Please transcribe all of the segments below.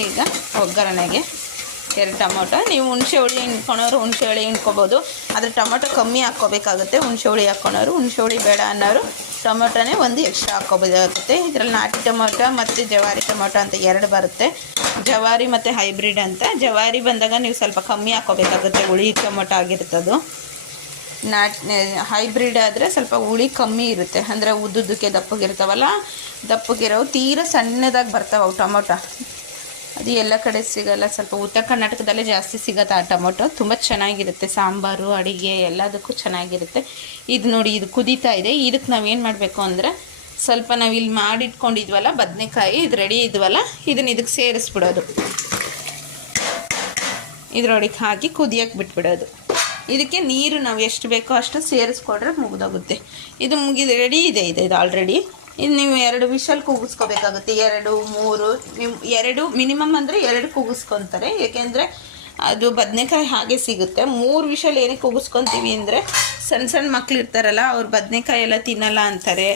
ಈಗ ಒಗ್ಗರಣೆಗೆ 2 ಟೊಮೊಟೊ, ನೀವು ಹುಣಸೆ ಹುಳಿ ಹಿಂಡ್ಕೊಳೋರು ಹುಣಸೆ ಹುಳಿ ಹಿಂಡ್ಕೊಬೋದು, ಆದರೆ ಟೊಮೊಟೊ ಕಮ್ಮಿ ಹಾಕ್ಕೋಬೇಕಾಗುತ್ತೆ. ಹುಣಸೆ ಹುಳಿ ಹಾಕ್ಕೊಳೋರು, ಹುಣಸೆ ಹುಳಿ ಬೇಡ ಅನ್ನೋರು ಟೊಮೊಟೊನೇ ಒಂದು ಎಕ್ಸ್ಟ್ರಾ ಹಾಕ್ಕೋಬೋದಾಗುತ್ತೆ. ಇದರಲ್ಲಿ ನಾಟಿ ಟೊಮೊಟೊ ಮತ್ತು ಜವಾರಿ ಟೊಮೊಟೊ ಅಂತ 2 ಬರುತ್ತೆ. ಜವಾರಿ ಮತ್ತು ಹೈಬ್ರಿಡ್ ಅಂತ. ಜವಾರಿ ಬಂದಾಗ ನೀವು ಸ್ವಲ್ಪ ಕಮ್ಮಿ ಹಾಕ್ಕೋಬೇಕಾಗುತ್ತೆ, ಹುಳಿ ಟೊಮೊಟೊ ಆಗಿರ್ತದು. ಹೈಬ್ರಿಡ್ ಆದರೆ ಸ್ವಲ್ಪ ಹುಳಿ ಕಮ್ಮಿ ಇರುತ್ತೆ, ಅಂದರೆ ಉದ್ದುದ್ದಕ್ಕೆ ದಪ್ಪಗಿರ್ತಾವಲ್ಲ, ದಪ್ಪಗಿರೋವು ತೀರಾ ಸಣ್ಣದಾಗಿ ಬರ್ತಾವೆ ಅವು ಟೊಮೊಟೊ. ಅದು ಎಲ್ಲ ಕಡೆ ಸಿಗೋಲ್ಲ, ಸ್ವಲ್ಪ ಉತ್ತರ ಕರ್ನಾಟಕದಲ್ಲೇ ಜಾಸ್ತಿ ಸಿಗುತ್ತೆ ಆ ಟೊಮೊಟೊ. ತುಂಬ ಚೆನ್ನಾಗಿರುತ್ತೆ, ಸಾಂಬಾರು ಅಡುಗೆ ಎಲ್ಲದಕ್ಕೂ ಚೆನ್ನಾಗಿರುತ್ತೆ. ಇದು ನೋಡಿ, ಇದು ಕುದೀತಾ ಇದೆ. ಇದಕ್ಕೆ ನಾವೇನು ಮಾಡಬೇಕು ಅಂದರೆ, ಸ್ವಲ್ಪ ನಾವು ಇಲ್ಲಿ ಮಾಡಿಟ್ಕೊಂಡಿದ್ವಲ್ಲ ಬದನೆಕಾಯಿ, ಇದು ರೆಡಿ ಇದ್ವಲ್ಲ, ಇದನ್ನು ಇದಕ್ಕೆ ಸೇರಿಸ್ಬಿಡೋದು. ಇದ್ರೊಳಗೆ ಹಾಕಿ ಕುದಿಯೋಕ್ಕೆ ಬಿಟ್ಬಿಡೋದು. ಇದಕ್ಕೆ ನೀರು ನಾವು ಎಷ್ಟು ಬೇಕೋ ಅಷ್ಟು ಸೇರಿಸ್ಕೊಂಡ್ರೆ ಮುಗಿದೋಗುತ್ತೆ. ಇದು ರೆಡಿ ಇದೆ. ಇದು ಆಲ್ರೆಡಿ. ಇದು ನೀವು 2 ವಿಷಲ್ ಕೂಗಿಸ್ಕೋಬೇಕಾಗುತ್ತೆ. 2, 3, 2 ಮಿನಿಮಮ್ ಅಂದರೆ 2 ಕೂಗಿಸ್ಕೊತಾರೆ. ಏಕೆಂದರೆ ಅದು ಬದನೆಕಾಯಿ ಹಾಗೆ ಸಿಗುತ್ತೆ. 3 ವಿಷಲ್ ಏನಕ್ಕೆ ಕೂಗಿಸ್ಕೊತೀವಿ ಅಂದರೆ, ಸಣ್ಣ ಮಕ್ಳು ಇರ್ತಾರಲ್ಲ, ಅವ್ರು ಬದನೆಕಾಯಿ ಎಲ್ಲ ತಿನ್ನಲ್ಲ ಅಂತಾರೆ,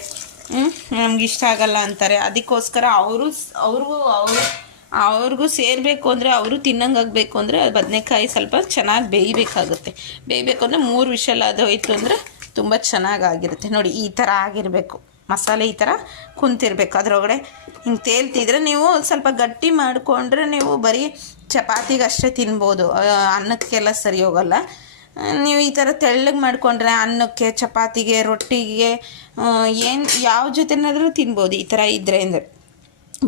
ನಮ್ಗೆ ಇಷ್ಟ ಆಗಲ್ಲ ಅಂತಾರೆ. ಅದಕ್ಕೋಸ್ಕರ ಅವ್ರಿಗೂ ಸೇರಬೇಕು ಅಂದರೆ, ಅವರು ತಿನ್ನಂಗಾಗಬೇಕು ಅಂದರೆ ಬದನೆಕಾಯಿ ಸ್ವಲ್ಪ ಚೆನ್ನಾಗಿ ಬೇಯಬೇಕಾಗುತ್ತೆ. ಬೇಯಬೇಕು ಅಂದರೆ 3 ವಿಷಲ್ ಅದು ಹೋಯ್ತು ಅಂದರೆ ತುಂಬ ಚೆನ್ನಾಗಾಗಿರುತ್ತೆ. ನೋಡಿ, ಈ ಥರ ಆಗಿರಬೇಕು ಮಸಾಲೆ, ಈ ಥರ ಕುಂತಿರ್ಬೇಕು. ಅದರೊಳಗಡೆ ಹಿಂಗೆ ತೇಲ್ತಿದ್ರೆ ನೀವು ಸ್ವಲ್ಪ ಗಟ್ಟಿ ಮಾಡಿಕೊಂಡ್ರೆ ನೀವು ಬರೀ ಚಪಾತಿಗೆ ಅಷ್ಟೇ ತಿನ್ಬೋದು, ಅನ್ನಕ್ಕೆಲ್ಲ ಸರಿ ಹೋಗಲ್ಲ. ನೀವು ಈ ಥರ ತೆಳ್ಳಗೆ ಮಾಡಿಕೊಂಡ್ರೆ ಅನ್ನಕ್ಕೆ, ಚಪಾತಿಗೆ, ರೊಟ್ಟಿಗೆ, ಯಾವ ಜೊತೆನಾದರೂ ತಿನ್ಬೋದು. ಈ ಥರ ಇದ್ದರೆ ಅಂದರೆ,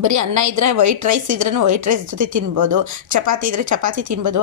ಬರೀ ಅನ್ನ ಇದ್ದರೆ ವೈಟ್ ರೈಸ್ ಇದ್ರೂ ವೈಟ್ ರೈಸ್ ಜೊತೆ ತಿನ್ಬೋದು, ಚಪಾತಿ ಇದ್ದರೆ ಚಪಾತಿ ತಿನ್ಬೋದು.